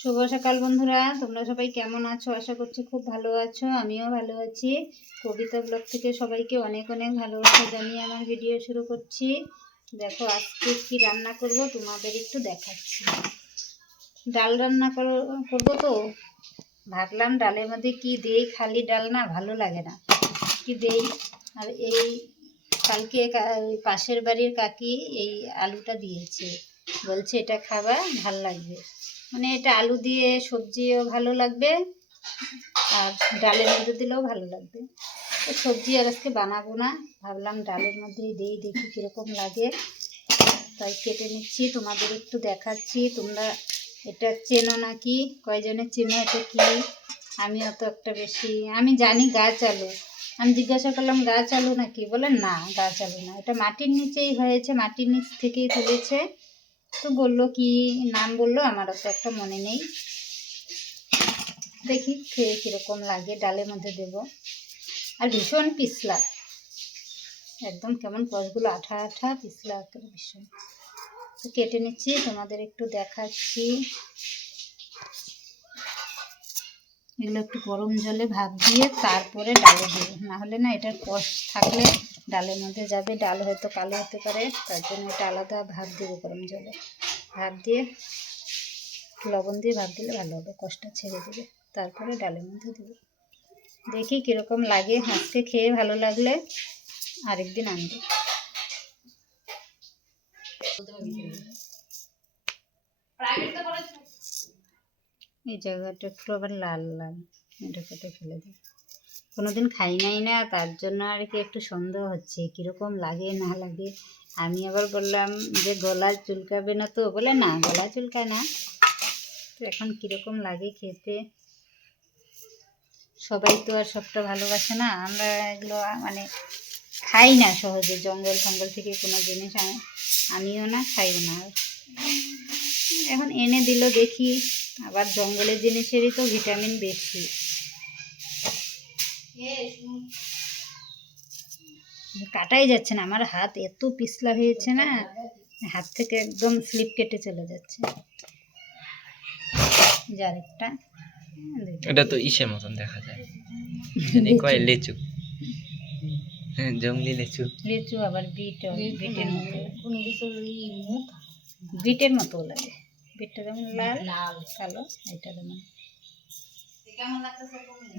শুভ সকাল বন্ধুরা, তোমরা সবাই কেমন আছো? আশা করছি খুব ভালো আছো। আমিও ভালো আছি। কবিতা ব্লগ থেকে সবাইকে অনেক অনেক ভালোবাসা জানিয়ে আমার ভিডিও শুরু করছি। দেখো আজকে কি রান্না করব তোমাদের একটু দেখাচ্ছি। ডাল রান্না করবো তো ভাবলাম ডালের মধ্যে কি দেই, খালি ডাল না ভালো লাগে না, কি দেই। আর এই কালকে পাশের বাড়ির কাকি এই আলুটা দিয়েছে, বলছে এটা খাবা ভাল লাগবে। মানে এটা আলু দিয়ে সবজিও ভালো লাগবে আর ডালের মধ্যে দিলেও ভালো লাগবে। তো সবজি আর আজকে বানাবো না, ভাবলাম ডালের মধ্যেই দিই, দেখি কীরকম লাগে। তাই কেটে নিচ্ছি, তোমাদের একটু দেখাচ্ছি। তোমরা এটা চেনো নাকি, কয়জনে চেনো এটা কি? আমি অত একটা বেশি আমি জানি গাছ আলু। আমি জিজ্ঞাসা করলাম গাছ আলু নাকি, বলে না গাছ আলু না, এটা মাটির নিচেই হয়েছে, মাটির নিচ থেকেই তুলেছে। তো বললো কি নাম বললো, আমার অত একটা মনে নেই। দেখি খেয়ে কীরকম লাগে, ডালের মধ্যে দেব। আর ভীষণ পিছলা, একদম কেমন কষগুলো আঠা আঠা পিছলা করে ভীষণ। তো কেটে নিচ্ছি, তোমাদের একটু দেখাচ্ছি। এগুলো একটু গরম জলে ভাপ দিয়ে তারপরে ডালে দেবো, নাহলে না এটার কষ থাকলে ডালের মধ্যে যাবে, ডাল হয়তো কালো হতে পারে। তার জন্য এটা আলাদা ভাপ দেবো, গরম জলে ভাপ দিয়ে লবণ দিয়ে ভাপ দিলে ভালো হবে, কষটা ছেড়ে দেবে, তারপরে ডালের মধ্যে দেবো। দেখি কীরকম লাগে, আজকে খেয়ে ভালো লাগলে আরেকদিন আনবো। এই জায়গাটা একটু আবার লাল লাল, এটা কেটে ফেলে দিই। কোনোদিন খাই নাই না, তার জন্য আর কি একটু সন্দেহ হচ্ছে কীরকম লাগে না লাগে। আমি আবার বললাম যে গলা চুলকাবে না তো, বলে না গলা চুলকায় না। তো এখন কীরকম লাগে খেতে, সবাই তো আর সবটা ভালোবাসে না। আমরা এগুলো মানে খাই না সহজে, জঙ্গল ফঙ্গল থেকে কোনো জিনিস আনিও না, খাইও না। এখন এনে দিল দেখি, আবার জঙ্গলের জিনিসেরই তো ভিটামিন বেশি। কাটাই যাচ্ছে না, আমার হাত এত পিছলা হয়েছে না, হাত থেকে একদম স্লিপ কেটে চলে যাচ্ছে। যার একটা এটা তো ইসের মতন দেখা যায়, কয় লিচু, জঙ্গলি লিচু। লিচু আবার বিটের মতো, বিটের মতো লাগে। বিটটা যেমন লাল লাল কালো, এটা যেমন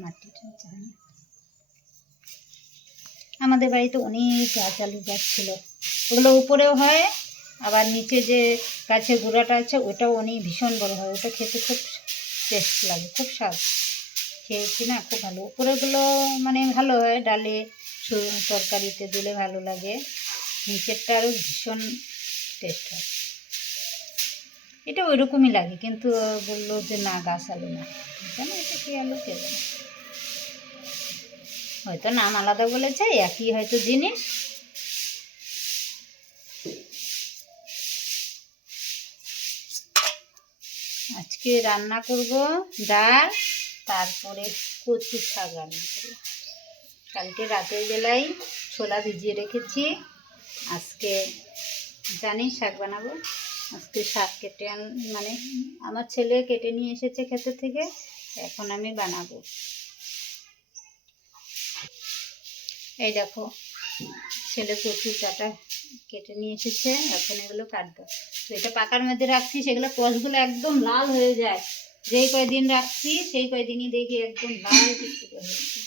মাটিটা। আমাদের বাড়িতে অনেক গাছ আলু গাছ ছিল, ওগুলো উপরেও হয়, আবার নিচে যে গাছের গোড়াটা আছে ওটাও অনেক ভীষণ বড় হয়, ওটা খেতে খুব টেস্ট লাগে, খুব স্বাদ। খেয়েছি না, খুব ভালো। উপরেগুলো মানে ভালো হয়, ডালে তরকারিতে দিলে ভালো লাগে, নিচেরটা আরও ভীষণ টেস্ট হয়। এটা ওই রকমই লাগে, কিন্তু বললো যে না গাছ আলু না, কেন এটা কি আলু কে জানে, হয়তো নাম আলাদা বলেছে, একই হয়তো জিনিস। আজকে রান্না করব ডাল, তারপরে কচু শাক রান্না করব। কালকে রাতের বেলায় ছোলা ভিজিয়ে রেখেছি, আজকে জানি শাক বানাবো। আজকে শাক কেটে মানে আমার ছেলে কেটে নিয়ে এসেছে ক্ষেতের থেকে, এখন আমি বানাবো। এই দেখো ছেলে কচুর ডাঁটা কেটে নিয়ে এসেছে, এখন এগুলো কাটবো। তো এটা পাকার মধ্যে রাখছি, সেগুলো কষগুলো একদম লাল হয়ে যায়, যেই কয়দিন রাখছি সেই কয়দিনই দেখি একদম লাল টুকটুকে হয়েছে।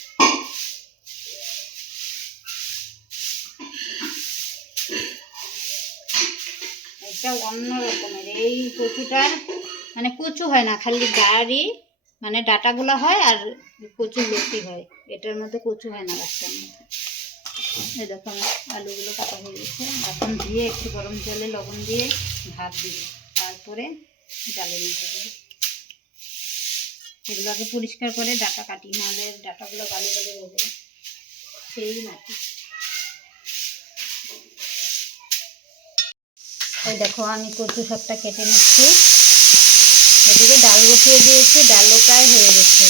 এটা অন্য রকমের, এই কচুটার মানে কচু হয় না, খালি ডাঁড়ি মানে ডাঁটাগুলো হয় আর কচুর লতি হয়, এটার মধ্যে কচু হয় না রাস্তার মধ্যে। এই দেখো আমার আলুগুলো কাটা হয়ে গেছে, এখন দিয়ে একটু গরম জলে লবণ দিয়ে ভাত দিব, তারপরে ডালের মধ্যে দেবো। এগুলো আগে পরিষ্কার করে ডাঁটা কাটি, নাহলে ডাঁটাগুলো গালে গালে রয়ে যাবে, সেই মাটি। এই দেখো আমি কচু শাকটা কেটে নিচ্ছি, এদিকে ডাল বসিয়ে দিয়েছি, ডালও প্রায় হয়ে গেছে।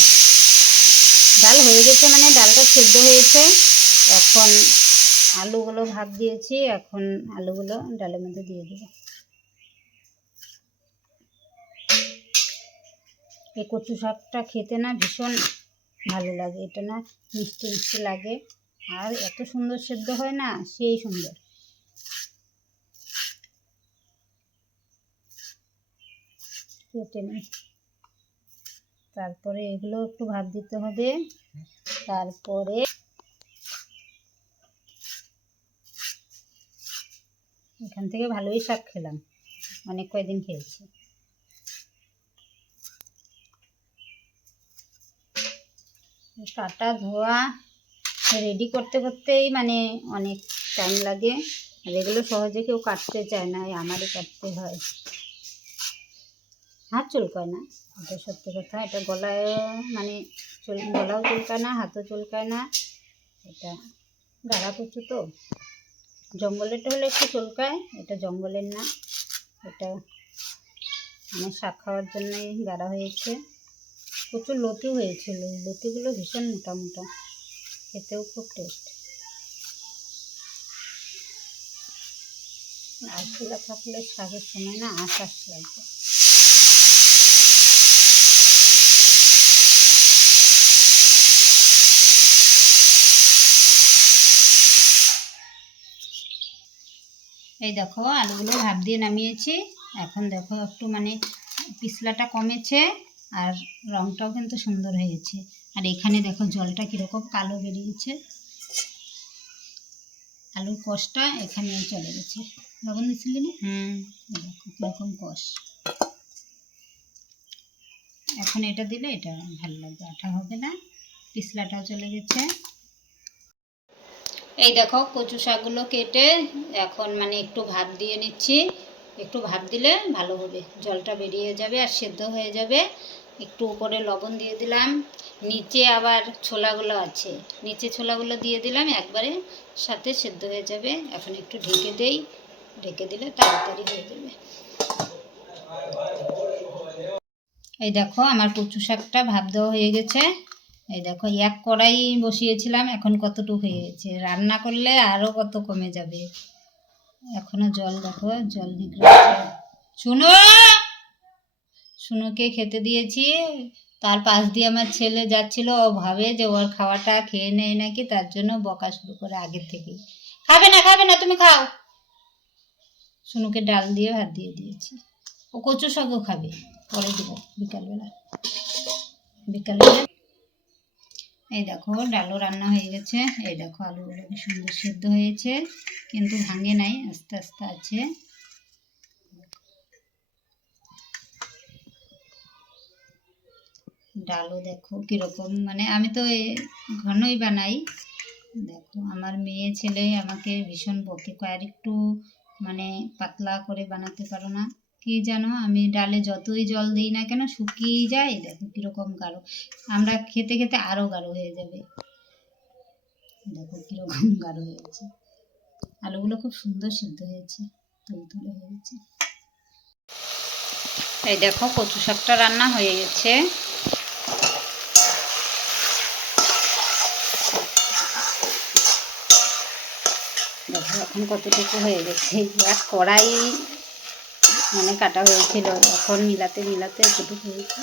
ডাল হয়ে গেছে মানে ডালটা সেদ্ধ হয়েছে। এখন আলুগুলো ভাপ দিয়েছি, এখন আলুগুলো ডালের মধ্যে দিয়ে দেবো। এই কচু শাকটা খেতে না ভীষণ ভালো লাগে, এটা না মিষ্টি মিষ্টি লাগে আর এত সুন্দর সেদ্ধ হয় না, সেই সুন্দর। কেটে নিই, তারপরে এগুলো একটু ভাত দিতে হবে। তারপরে এখান থেকে ভালোই শাক খেলাম, অনেক কয়দিন খেয়েছি। কাটা ধোয়া রেডি করতে করতেই মানে অনেক টাইম লাগে, আর এগুলো সহজে কেউ কাটতে চায় না, আমারই কাটতে হয়। হাত চুলকায় না, এটা সত্যি কথা। এটা গলায় মানে গলাও চুলকায় না, হাতও চুলকায় না। এটা গাঢ়া কচু তো, জঙ্গলেরটা হলে একটু চুলকায়, এটা জঙ্গলের না, এটা মানে শাক খাওয়ার জন্যই গাঢ়া হয়েছে। প্রচুর লতি হয়েছিল, লতিগুলো ভীষণ মোটা মোটা, খেতেও খুব টেস্ট। আঁশগুলো থাকলে শাকের সময় না আঁশ লাগবে। এই দেখো আলুগুলো ভাপ দিয়ে নামিয়েছি, এখন দেখো একটু মানে পিছলাটা কমেছে আর রঙটাও কিন্তু সুন্দর হয়েছে। আর এখানে দেখো জলটা কীরকম কালো বেরিয়েছে, আলুর কষটা এখানে চলে গেছে। লবণ দিচ্ছিলি না? দেখো কীরকম কষ। এখন এটা দিলে এটা ভালো লাগবে, আঠা হবে না, পিছলাটাও চলে গেছে। এই দেখো কচু শাকগুলো কেটে এখন মানে একটু ভাপ দিয়ে নিচ্ছি, একটু ভাপ দিলে ভালো হবে, জলটা বেরিয়ে যাবে আর সেদ্ধ হয়ে যাবে। একটু উপরে লবণ দিয়ে দিলাম, নিচে আবার ছোলাগুলো আছে, নিচে ছোলাগুলো দিয়ে দিলাম, একবারে সাথে সেদ্ধ হয়ে যাবে। এখন একটু ঢেকে দেই, ঢেকে দিলে তাড়াতাড়ি হয়ে যাবে। এই দেখো আমার কচু শাকটা ভাপ দেওয়া হয়ে গেছে। এই দেখো এক কড়াই বসিয়েছিলাম, এখন কতটুকু হয়ে গেছে, রান্না করলে আরও কত কমে যাবে। এখনো জল দেখো, জল নিগড়াচ্ছে। শুনুকে খেতে দিয়েছি, তার পাশ দিয়ে আমার ছেলে যাচ্ছিল, ও ভাবে যে ওর খাওয়াটা খেয়ে নেয় নাকি, তার জন্য বকা শুরু করে আগের থেকেই। খাবে না তুমি খাও। শুনুকে ডাল দিয়ে ভাত দিয়ে দিয়েছি, ও কচু শাকও খাবে, পরে দেবো বিকালবেলা। এই দেখো ডালও রান্না হয়ে গেছে। এই দেখো আলুগুলো কি সুন্দর সেদ্ধ হয়েছে, কিন্তু ভাঙে নাই, আস্তে আস্তে আছে। ডালও দেখো কীরকম, মানে আমি তো ঘনই বানাই। দেখো আমার মেয়ে ছেলে আমাকে ভীষণ বকে, আর একটু মানে পাতলা করে বানাতে পারো না, কি জানো আমি ডালে যতই জল দিই না কেন শুকিয়ে যায়। দেখো কীরকম গাঢ়, আমরা খেতে খেতে আরও গাঢ় হয়ে যাবে। দেখো কীরকম গাঢ় হয়েছে, আলুগুলো খুব সুন্দর সিদ্ধ হয়েছে, তুলতুলে হয়েছে। এই দেখো কচু শাকটা রান্না হয়ে গেছে। দেখো এখন কতটুকু হয়ে গেছে, এক কড়াই মানে কাটা হয়েছিল, এখন মিলাতে মিলাতে এতটুকু হয়েছে।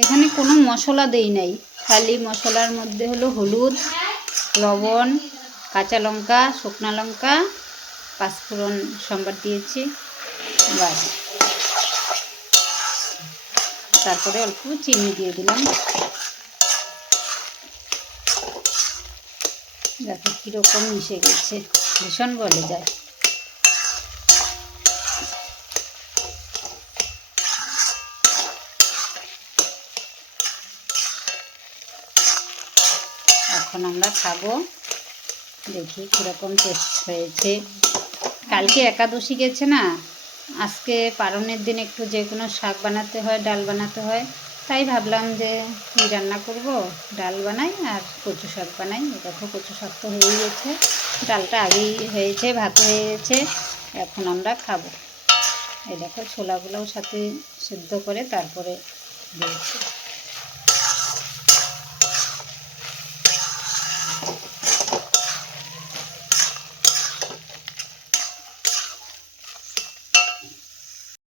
এখানে কোনো মশলা দেই নাই, খালি মশলার মধ্যে হলো হলুদ, লবণ, কাঁচা লঙ্কা, শুকনো লঙ্কা, পাঁচফোড়ন সম্বার দিয়েছি, বাস। তারপরে অল্প চিনি দিয়ে দিলাম। দেখো কীরকম মিশে গেছে, ভীষণ গলে যায়। এখন আমরা খাবো, দেখি কীরকম টেস্ট হয়েছে। কালকে একাদশী গেছে না, আজকে পারণের দিন একটু যে কোনো শাক বানাতে হয়, ডাল বানাতে হয়, তাই ভাবলাম যে কী রান্না করব, ডাল বানাই আর কচু শাক বানাই। দেখো কচু শাক তো হয়ে গেছে, ডালটা আগেই হয়েছে, ভাত হয়ে গেছে, এখন আমরা খাবো। এই দেখো ছোলাগুলোও সাথে সিদ্ধ করে তারপরে দিয়েছি।